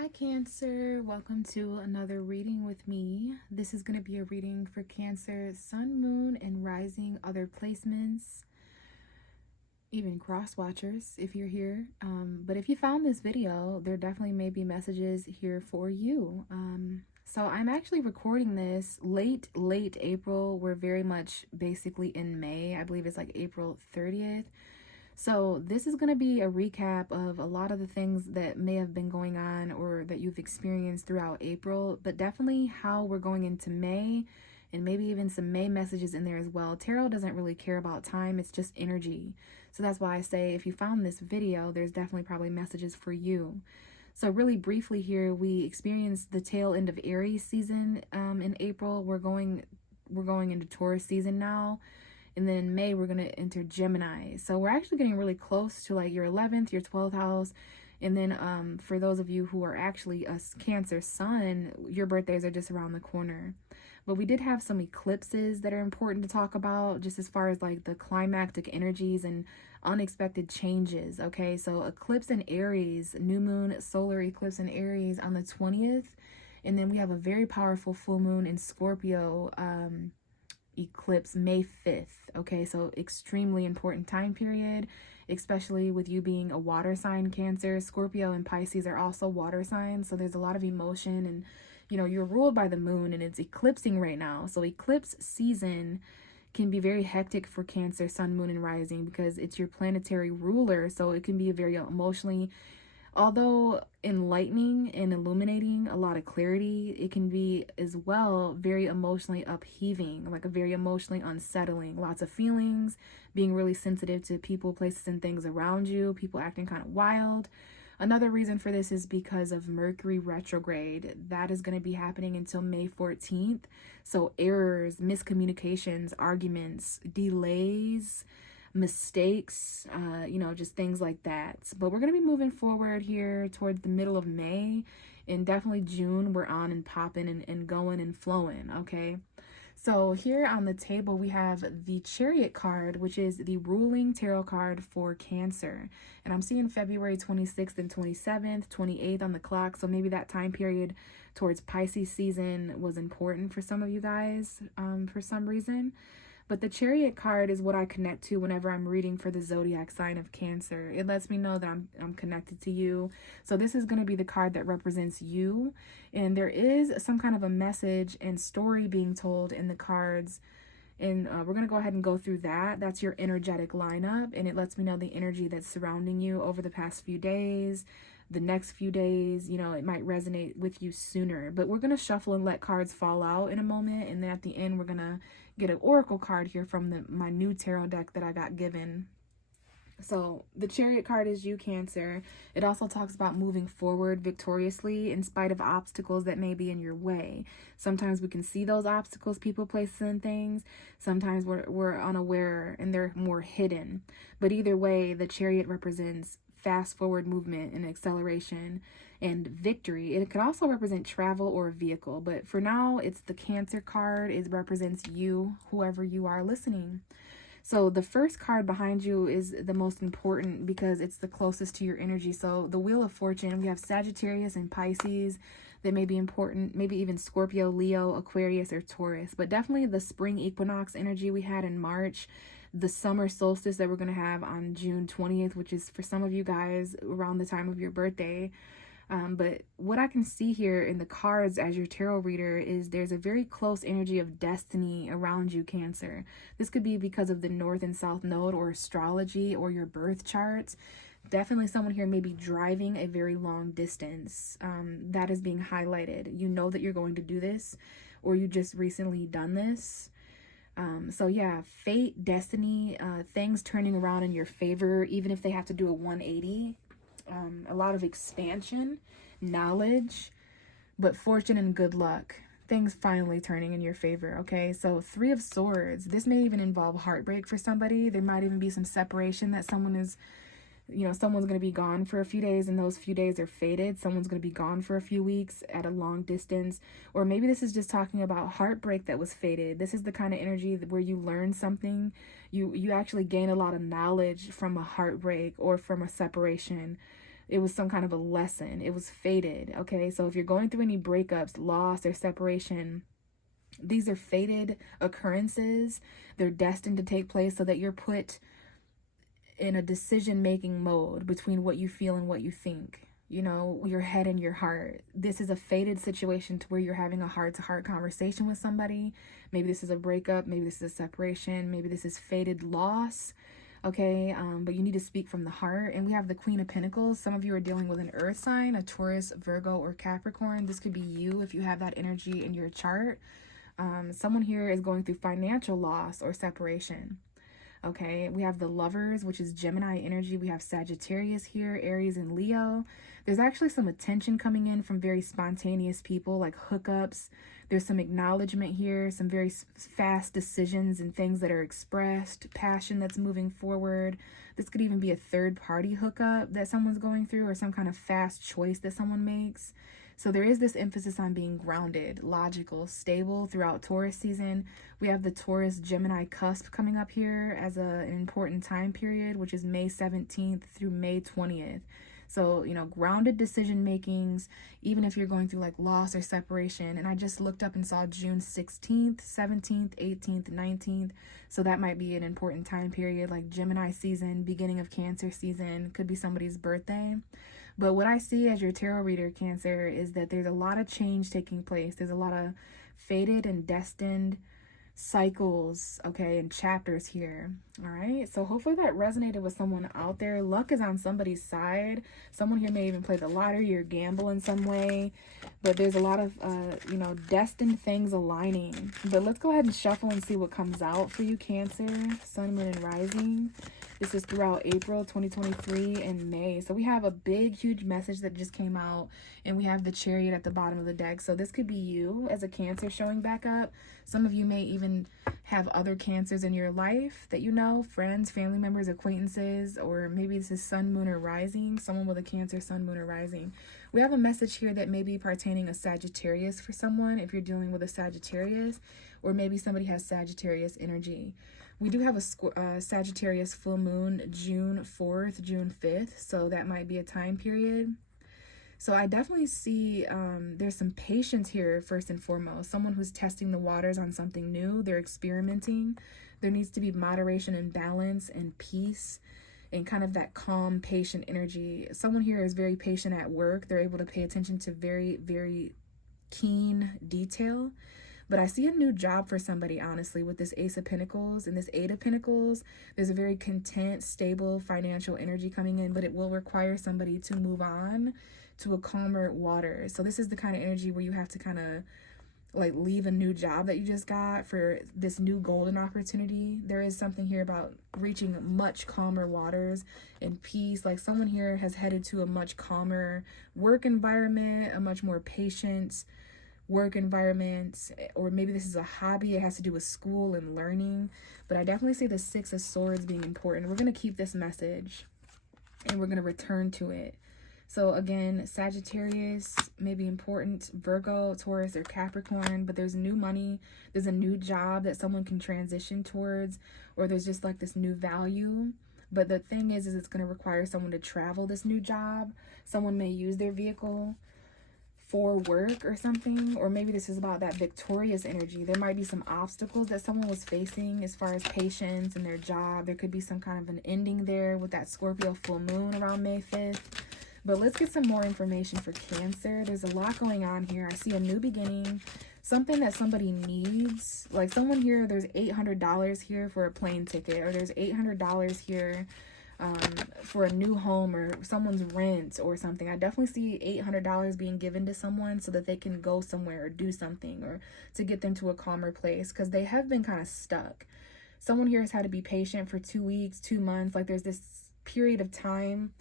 Hi Cancer, welcome to another reading with me. This is going to be a reading for Cancer, Sun, Moon, and Rising, other placements, even cross watchers if you're here. But if you found this video, there definitely may be messages here for you. So I'm actually recording this late April. We're very much basically in May. I believe it's like April 30th. So this is going to be a recap of a lot of the things that may have been going on or that you've experienced throughout April, but definitely how we're going into May and maybe even some May messages in there as well. Tarot doesn't really care about time, it's just energy. So that's why I say if you found this video, there's definitely probably messages for you. So really briefly here, we experienced the tail end of Aries season in April. We're going into Taurus season now. And then in May, we're going to enter Gemini. So we're actually getting really close to like your 11th, your 12th house. And then for those of you who are actually a Cancer Sun, your birthdays are just around the corner. But we did have some eclipses that are important to talk about, just as far as like the climactic energies and unexpected changes. Okay, so eclipse in Aries, new moon, solar eclipse in Aries on the 20th. And then we have a very powerful full moon in Scorpio, eclipse May 5th. Okay, so extremely important time period, especially with you being a water sign, Cancer. Scorpio and Pisces are also water signs, so there's a lot of emotion, and you know, you're ruled by the moon and it's eclipsing right now. So eclipse season can be very hectic for Cancer, Sun, Moon, and Rising because it's your planetary ruler. So it can be a very emotionally, although enlightening and illuminating, a lot of clarity, it can be as well very emotionally upheaving, like a very emotionally unsettling, lots of feelings, being really sensitive to people, places, and things around you, people acting kind of wild. Another reason for this is because of Mercury retrograde. That is going to be happening until May 14th. So errors, miscommunications, arguments, delays, mistakes, just things like that. But we're going to be moving forward here towards the middle of May, and definitely June we're on and popping and going and flowing. Okay, so here on the table we have the Chariot card, which is the ruling tarot card for Cancer, and I'm seeing February 26th and 27th, 28th on the clock. So maybe that time period towards Pisces season was important for some of you guys for some reason. But the Chariot card is what I connect to whenever I'm reading for the zodiac sign of Cancer. It lets me know that I'm connected to you. So this is going to be the card that represents you. And there is some kind of a message and story being told in the cards. And we're going to go ahead and go through that. That's your energetic lineup. And it lets me know the energy that's surrounding you over the past few days, the next few days. You know, it might resonate with you sooner. But we're going to shuffle and let cards fall out in a moment. And then at the end, we're going to get an oracle card here from my new tarot deck that I got given. So the Chariot card is you, Cancer. It also talks about moving forward victoriously in spite of obstacles that may be in your way. Sometimes we can see those obstacles, people, places, and things. Sometimes we're unaware and they're more hidden. But either way, the Chariot represents fast forward movement and acceleration and victory. It could also represent travel or a vehicle, but for now it's the Cancer card. It represents you, whoever you are listening. So the first card behind you is the most important because it's the closest to your energy. So the Wheel of Fortune, we have Sagittarius and Pisces that may be important, maybe even Scorpio, Leo, Aquarius, or Taurus, but definitely the spring equinox energy we had in March, the summer solstice that we're going to have on June 20th, which is for some of you guys around the time of your birthday. But what I can see here in the cards as your tarot reader is there's a very close energy of destiny around you, Cancer. This could be because of the North and South Node or astrology or your birth charts. Definitely someone here may be driving a very long distance. That is being highlighted. You know that you're going to do this, or you just recently done this. So yeah, fate, destiny, things turning around in your favor, even if they have to do a 180. A lot of expansion, knowledge, but fortune and good luck. Things finally turning in your favor, okay? So 3 of Swords. This may even involve heartbreak for somebody. There might even be some separation that someone is, someone's going to be gone for a few days and those few days are fated. Someone's going to be gone for a few weeks at a long distance. Or maybe this is just talking about heartbreak that was fated. This is the kind of energy where you learn something. You actually gain a lot of knowledge from a heartbreak or from a separation. It was some kind of a lesson. It was fated. Okay, so if you're going through any breakups, loss, or separation, these are fated occurrences. They're destined to take place so that you're put in a decision-making mode between what you feel and what you think. You know, your head and your heart. This is a fated situation to where you're having a heart-to-heart conversation with somebody. Maybe this is a breakup. Maybe this is a separation. Maybe this is fated loss. Okay, but you need to speak from the heart. And we have the Queen of Pentacles. Some of you are dealing with an earth sign, a Taurus, Virgo, or Capricorn. This could be you if you have that energy in your chart. Someone here is going through financial loss or separation. Okay, we have the Lovers, which is Gemini energy. We have Sagittarius here, Aries and Leo. There's actually some attention coming in from very spontaneous people, like hookups. There's some acknowledgement here, some very fast decisions and things that are expressed, passion that's moving forward. This could even be a third-party hookup that someone's going through, or some kind of fast choice that someone makes. So there is this emphasis on being grounded, logical, stable throughout Taurus season. We have the Taurus-Gemini cusp coming up here as an important time period, which is May 17th through May 20th. So, you know, grounded decision makings, even if you're going through like loss or separation. And I just looked up and saw June 16th, 17th, 18th, 19th. So that might be an important time period, like Gemini season, beginning of Cancer season, could be somebody's birthday. But what I see as your tarot reader, Cancer, is that there's a lot of change taking place. There's a lot of fated and destined cycles, okay, and chapters here. All right, so hopefully that resonated with someone out there. Luck is on somebody's side. Someone here may even play the lottery or gamble in some way, but there's a lot of you know, destined things aligning. But let's go ahead and shuffle and see what comes out for you, Cancer, Sun, Moon, and Rising. This is throughout April 2023 and May. So we have a big, huge message that just came out, and we have the Chariot at the bottom of the deck. So this could be you as a Cancer showing back up. Some of you may even have other Cancers in your life that you know, friends, family members, acquaintances, or maybe this is Sun, Moon, or Rising, someone with a Cancer, Sun, Moon, or Rising. We have a message here that may be pertaining a Sagittarius for someone, if you're dealing with a Sagittarius, or maybe somebody has Sagittarius energy. We do have a Sagittarius full moon June 4th, June 5th, so that might be a time period. So I definitely see there's some patience here, first and foremost. Someone who's testing the waters on something new. They're experimenting. There needs to be moderation and balance and peace and kind of that calm, patient energy. Someone here is very patient at work. They're able to pay attention to very, very keen detail. But I see a new job for somebody, honestly, with this Ace of Pentacles and this Eight of Pentacles. There's a very content, stable financial energy coming in, but it will require somebody to move on to a calmer water. So this is the kind of energy where you have to kind of like leave a new job that you just got for this new golden opportunity. There is something here about reaching much calmer waters and peace. Like someone here has headed to a much calmer work environment, a much more patient work environment, or maybe this is a hobby. It has to do with school and learning. But I definitely see the Six of Swords being important. We're going to keep this message and we're going to return to it. So again, Sagittarius may be important, Virgo, Taurus, or Capricorn, but there's new money, there's a new job that someone can transition towards, or there's just like this new value. But the thing is it's going to require someone to travel this new job. Someone may use their vehicle for work or something, or maybe this is about that victorious energy. There might be some obstacles that someone was facing as far as patience and their job. There could be some kind of an ending there with that Scorpio full moon around May 5th. But let's get some more information for Cancer. There's a lot going on here. I see a new beginning, something that somebody needs. Like someone here, there's $800 here for a plane ticket, or there's $800 here for a new home or someone's rent or something. I definitely see $800 being given to someone so that they can go somewhere or do something, or to get them to a calmer place, because they have been kind of stuck. Someone here has had to be patient for 2 weeks, 2 months. Like there's this period of time,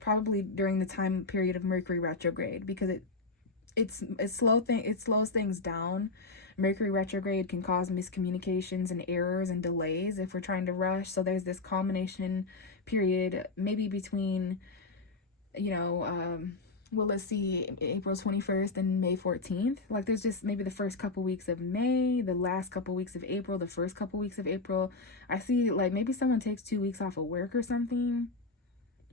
probably during the time period of Mercury retrograde, because it slows things down. Mercury retrograde can cause miscommunications and errors and delays if we're trying to rush. So there's this culmination period, maybe between, you know, well, let's see, April 21st and May 14th. Like there's just maybe the first couple weeks of May, the last couple weeks of April, the first couple weeks of April. I see like maybe someone takes 2 weeks off of work or something.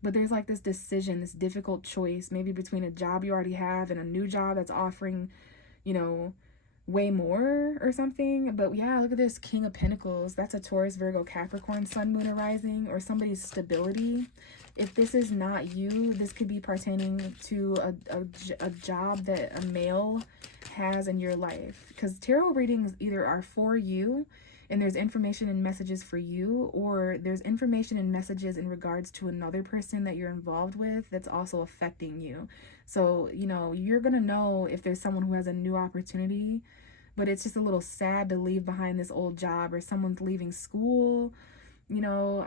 But there's like this decision, this difficult choice, maybe between a job you already have and a new job that's offering, you know, way more or something. But yeah, look at this King of Pentacles. That's a Taurus, Virgo, Capricorn, Sun, Moon, or Rising, or somebody's stability. If this is not you, this could be pertaining to a job that a male has in your life. Because tarot readings either are for you, and there's information and messages for you, or there's information and messages in regards to another person that you're involved with that's also affecting you. So, you know, you're going to know if there's someone who has a new opportunity, but it's just a little sad to leave behind this old job, or someone's leaving school, you know,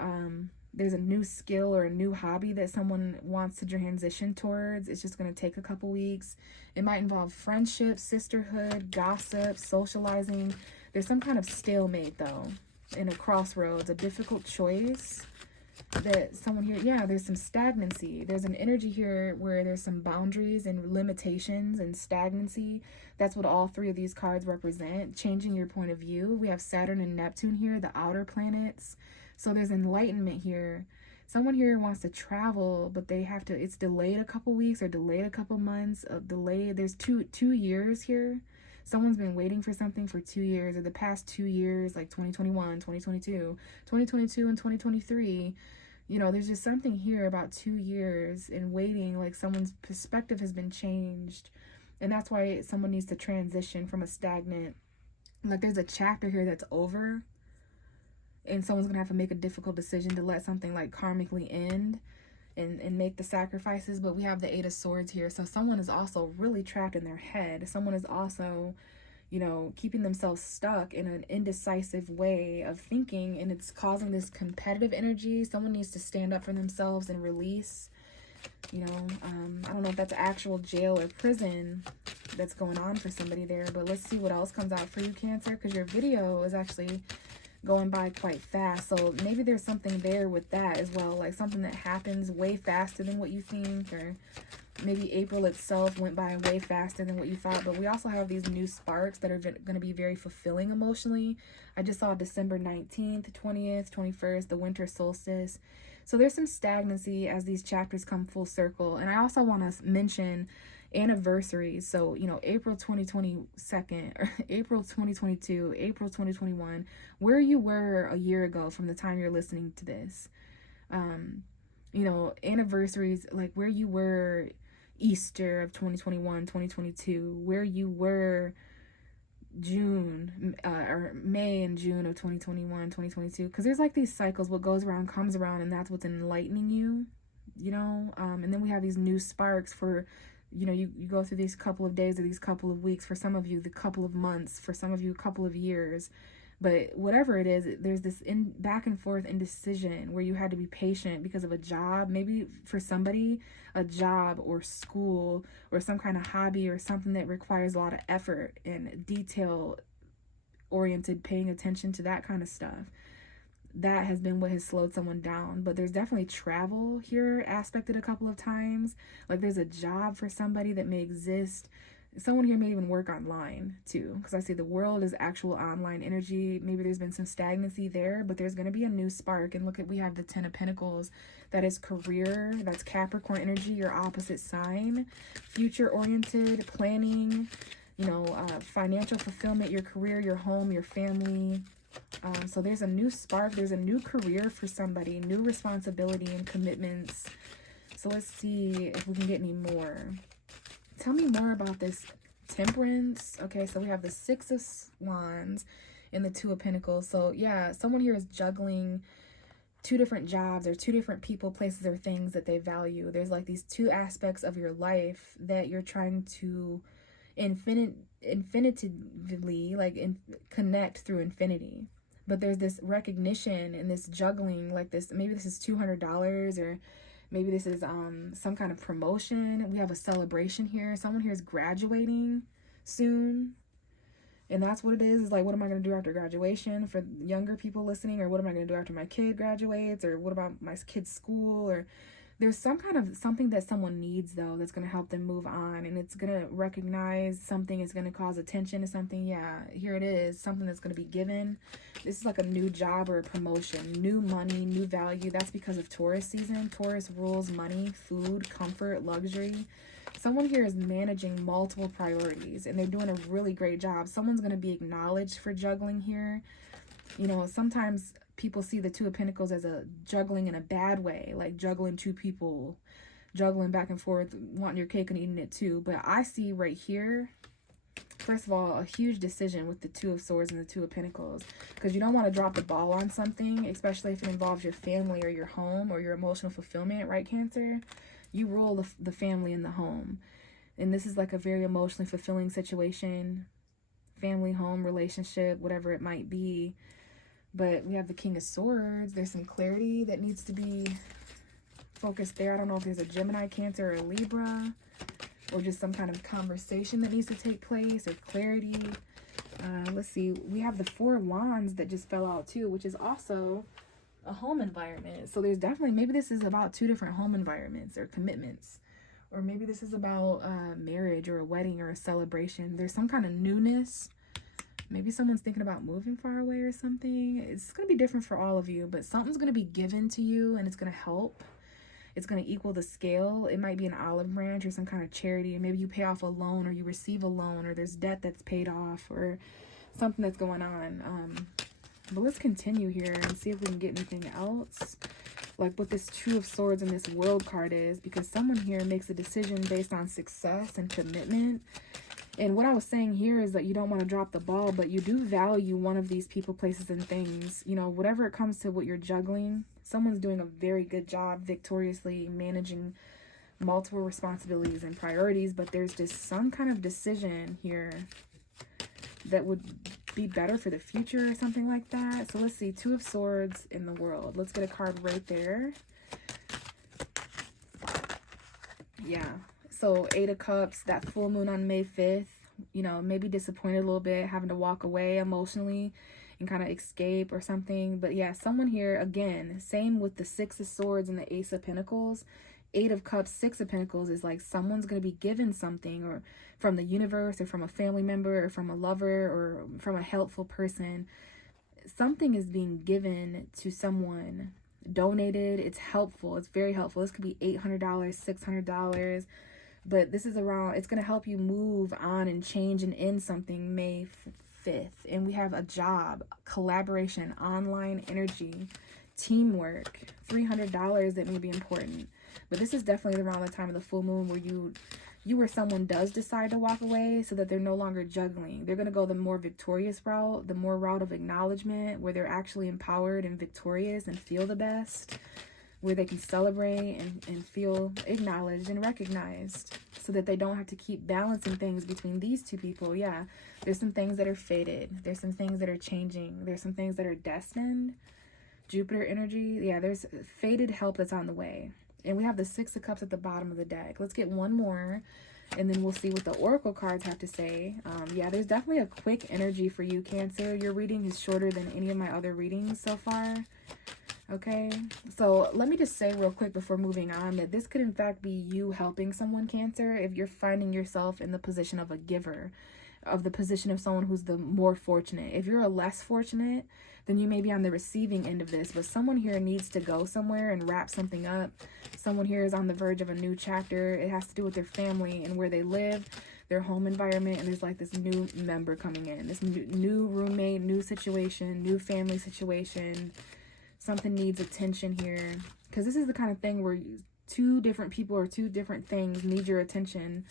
there's a new skill or a new hobby that someone wants to transition towards. It's just going to take a couple weeks. It might involve friendship, sisterhood, gossip, socializing. There's some kind of stalemate, though, in a crossroads, a difficult choice that someone here, yeah, there's some stagnancy. There's an energy here where there's some boundaries and limitations and stagnancy. That's what all three of these cards represent, changing your point of view. We have Saturn and Neptune here, the outer planets. So there's enlightenment here. Someone here wants to travel, but they have to, it's delayed a couple weeks or delayed a couple months, delayed. There's two years here. Someone's been waiting for something for 2 years, or the past 2 years, like 2021, 2022, 2022, and 2023. You know, there's just something here about 2 years and waiting, like someone's perspective has been changed. And that's why someone needs to transition from a stagnant, like there's a chapter here that's over, and someone's going to have to make a difficult decision to let something like karmically end and make the sacrifices. But we have the Eight of Swords here. So someone is also really trapped in their head. Someone is also, you know, keeping themselves stuck in an indecisive way of thinking, and it's causing this competitive energy. Someone needs to stand up for themselves and release, you know, I don't know if that's actual jail or prison that's going on for somebody there, but let's see what else comes out for you, Cancer, because your video is actually going by quite fast. So maybe there's something there with that as well, like something that happens way faster than what you think, or maybe April itself went by way faster than what you thought. But we also have these new sparks that are going to be very fulfilling emotionally. I just saw December 19th, 20th, 21st, the winter solstice. So there's some stagnancy as these chapters come full circle. And I also want to mention anniversaries. So, you know, April 2022, or April 2022, April 2021, where you were a year ago from the time you're listening to this. You know, anniversaries, like where you were Easter of 2021, 2022, where you were June or May and June of 2021, 2022, because there's like these cycles. What goes around comes around, and that's what's enlightening you, you know. And then we have these new sparks for, you know, you go through these couple of days or these couple of weeks, for some of you the couple of months, for some of you a couple of years. But whatever it is, there's this back and forth indecision where you had to be patient because of a job. Maybe for somebody, a job or school or some kind of hobby or something that requires a lot of effort and detail-oriented, paying attention to that kind of stuff. That has been what has slowed someone down. But there's definitely travel here aspected a couple of times. Like there's a job for somebody that may exist. Someone here may even work online too, because I see the world is actual online energy. Maybe there's been some stagnancy there, but there's going to be a new spark. And look at, we have the Ten of Pentacles. That is career. That's Capricorn energy, your opposite sign. Future oriented, planning, you know, financial fulfillment, your career, your home, your family. So there's a new spark. There's a new career for somebody, new responsibility and commitments. So let's see if we can get any more. Tell me more about this Temperance. Okay, so we have the Six of Wands and the Two of Pentacles. So yeah, someone here is juggling two different jobs or two different people, places, or things that they value. There's like these two aspects of your life that you're trying to infinitively, like connect through infinity. But there's this recognition and this juggling, like this, maybe this is $200, or maybe this is some kind of promotion. We have a celebration here. Someone here is graduating soon. And that's what it is. It's like, what am I going to do after graduation for younger people listening? Or what am I going to do after my kid graduates? Or what about my kid's school? Or There's something that someone needs, though, that's going to help them move on, and it's going to recognize something is going to cause attention to something. Yeah, here it is, something that's going to be given. This is like a new job or a promotion, new money, new value. That's because of Taurus season. Taurus rules money, food, comfort, luxury. Someone here is managing multiple priorities, and they're doing a really great job. Someone's going to be acknowledged for juggling here. You know, sometimes people see the Two of Pentacles as a juggling in a bad way, like juggling two people, juggling back and forth, wanting your cake and eating it too. But I see right here, first of all, a huge decision with the Two of Swords and the Two of Pentacles, because you don't want to drop the ball on something, especially if it involves your family or your home or your emotional fulfillment, right, Cancer? You rule the family and the home. And this is like a very emotionally fulfilling situation, family, home, relationship, whatever it might be. But we have the King of Swords. There's some clarity that needs to be focused there. I don't know if there's a Gemini, Cancer, or a Libra, or just some kind of conversation that needs to take place, or clarity. Let's see. We have the Four of Wands that just fell out too, which is also a home environment. So there's definitely, maybe this is about two different home environments or commitments. Or maybe this is about marriage or a wedding or a celebration. There's some kind of newness. Maybe someone's thinking about moving far away or something. It's going to be different for all of you, but something's going to be given to you and it's going to help. It's going to equal the scale. It might be an olive branch or some kind of charity. And maybe you pay off a loan, or you receive a loan, or there's debt that's paid off, or something that's going on. But let's continue here and see if we can get anything else. Like what this Two of Swords and this World card is, because someone here makes a decision based on success and commitment. And what I was saying here is that you don't want to drop the ball, but you do value one of these people, places, and things. You know, whatever it comes to what you're juggling, someone's doing a very good job victoriously managing multiple responsibilities and priorities, but there's just some kind of decision here that would be better for the future or something like that. So let's see, Two of Swords in the World. Let's get a card right there. Yeah. So Eight of Cups, that full moon on May 5th, you know, maybe disappointed a little bit, having to walk away emotionally and kind of escape or something. But yeah, someone here, again, same with the Six of Swords and the Ace of Pentacles. Eight of Cups, Six of Pentacles is like someone's going to be given something, or from the universe, or from a family member, or from a lover, or from a helpful person. Something is being given to someone, donated. It's helpful. It's very helpful. This could be $800, $600. But this is around, it's going to help you move on and change and end something May 5th. And we have a job, collaboration, online energy, teamwork, $300 that may be important. But this is definitely around the time of the full moon where you or someone does decide to walk away, so that they're no longer juggling. They're going to go the more victorious route, the more route of acknowledgement, where they're actually empowered and victorious and feel the best, where they can celebrate and feel acknowledged and recognized, so that they don't have to keep balancing things between these two people. Yeah, there's some things that are fated. There's some things that are changing. There's some things that are destined. Jupiter energy. Yeah, there's fated help that's on the way. And we have the Six of Cups at the bottom of the deck. Let's get one more, and then we'll see what the Oracle cards have to say. Yeah, there's definitely a quick energy for you, Cancer. Your reading is shorter than any of my other readings so far. Okay, so let me just say real quick before moving on that this could in fact be you helping someone, Cancer, if you're finding yourself in the position of a giver, of the position of someone who's the more fortunate. If you're a less fortunate, then you may be on the receiving end of this, but someone here needs to go somewhere and wrap something up. Someone here is on the verge of a new chapter. It has to do with their family and where they live, their home environment, and there's like this new member coming in, this new roommate, new situation, new family situation. Something needs attention here, because this is the kind of thing where two different people or two different things need your attention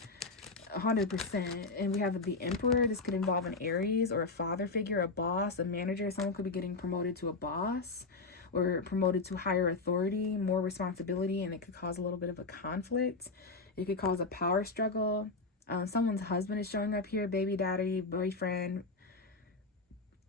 100%. And we have the Emperor. This could involve an Aries or a father figure, a boss, a manager. Someone could be getting promoted to a boss or promoted to higher authority, more responsibility, and it could cause a little bit of a conflict. It could cause a power struggle. Someone's husband is showing up here, baby daddy, boyfriend,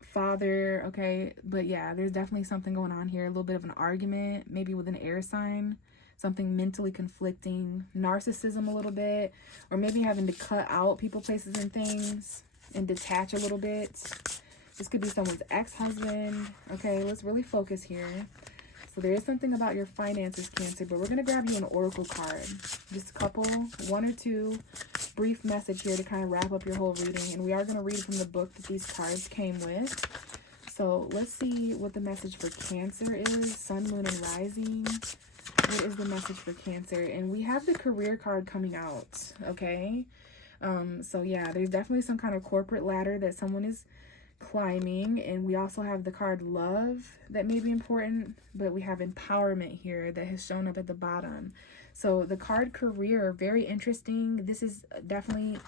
father. Okay, but yeah, there's definitely something going on here. A little bit of an argument, maybe with an air sign, something mentally conflicting, narcissism a little bit, or maybe having to cut out people, places, and things and detach a little bit. This could be someone's ex-husband. Okay, let's really focus here. So there is something about your finances, Cancer, but we're going to grab you an oracle card. Just a couple, one or two, brief message here to kind of wrap up your whole reading. And we are going to read from the book that these cards came with. So let's see what the message for Cancer is. Sun, Moon, and Rising. What is the message for Cancer? And we have the career card coming out, okay? So yeah, there's definitely some kind of corporate ladder that someone is climbing. And we also have the card Love that may be important, but we have Empowerment here that has shown up at the bottom. So the card Career, very interesting. This is definitely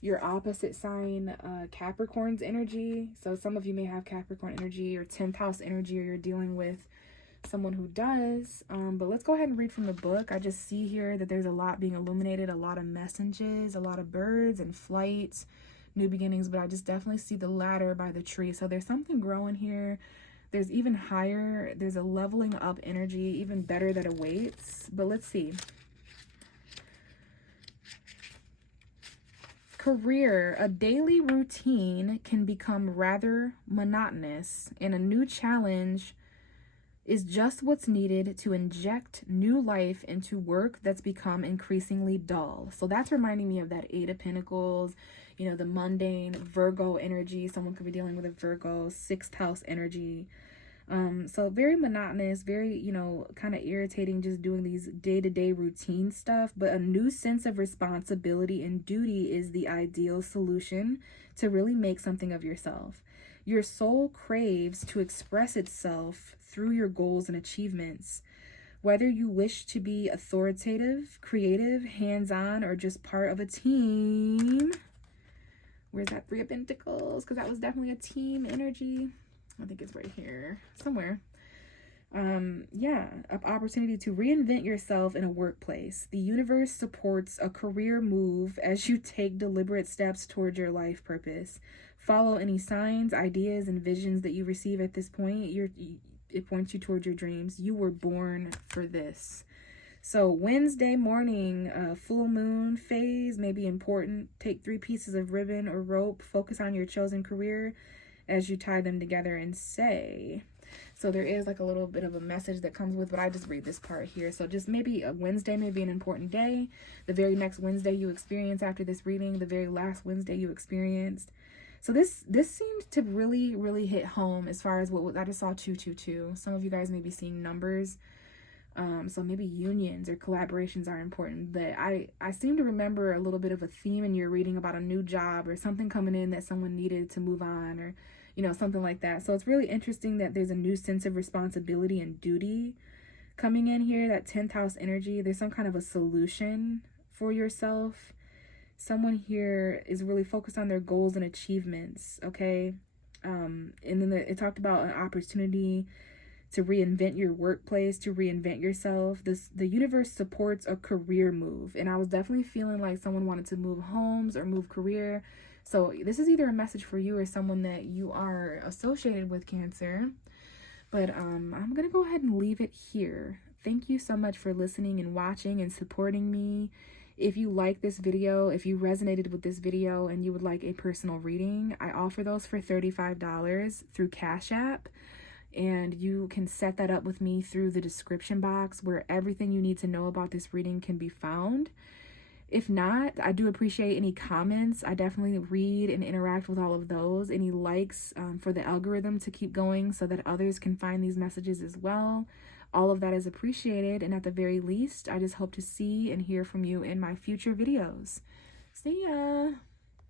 your opposite sign, Capricorn's energy. So some of you may have Capricorn energy or 10th house energy, or you're dealing with someone who does. But let's go ahead and read from the book. I just see here that there's a lot being illuminated, a lot of messages, a lot of birds and flight, new beginnings, but I just definitely see the ladder by the tree. So there's something growing here. There's even higher, there's a leveling up energy, even better that awaits. But let's see. Career, a daily routine can become rather monotonous, and a new challenge is just what's needed to inject new life into work that's become increasingly dull. So that's reminding me of that Eight of Pentacles, you know, the mundane Virgo energy. Someone could be dealing with a Virgo, 6th house energy. So very monotonous, very, you know, kind of irritating, just doing these day-to-day routine stuff. But a new sense of responsibility and duty is the ideal solution to really make something of yourself. Your soul craves to express itself through your goals and achievements. Whether you wish to be authoritative, creative, hands-on, or just part of a team. Where's that Three of Pentacles? Because that was definitely a team energy. I think it's right here somewhere. Yeah, an opportunity to reinvent yourself in a workplace. The universe supports a career move as you take deliberate steps toward your life purpose. Follow any signs, ideas, and visions that you receive at this point. It points you towards your dreams. You were born for this. So Wednesday morning, full moon phase may be important. Take 3 pieces of ribbon or rope. Focus on your chosen career as you tie them together and say. So there is like a little bit of a message that comes with, but I just read this part here. So just maybe a Wednesday may be an important day. The very next Wednesday you experience after this reading, the very last Wednesday you experienced. So this seems to really hit home as far as what I just saw 222. Some of you guys may be seeing numbers. So maybe unions or collaborations are important, but I seem to remember a little bit of a theme in your reading about a new job or something coming in that someone needed to move on, or, you know, something like that. So it's really interesting that there's a new sense of responsibility and duty coming in here, that 10th house energy. There's some kind of a solution for yourself. Someone here is really focused on their goals and achievements, okay? And then it talked about an opportunity to reinvent your workplace, to reinvent yourself. The universe supports a career move. And I was definitely feeling like someone wanted to move homes or move career. So this is either a message for you or someone that you are associated with, Cancer. But I'm going to go ahead and leave it here. Thank you so much for listening and watching and supporting me. If you like this video, if you resonated with this video and you would like a personal reading, I offer those for $35 through Cash App. And you can set that up with me through the description box, where everything you need to know about this reading can be found. If not, I do appreciate any comments. I definitely read and interact with all of those. Any likes for the algorithm to keep going so that others can find these messages as well. All of that is appreciated. And at the very least, I just hope to see and hear from you in my future videos. See ya!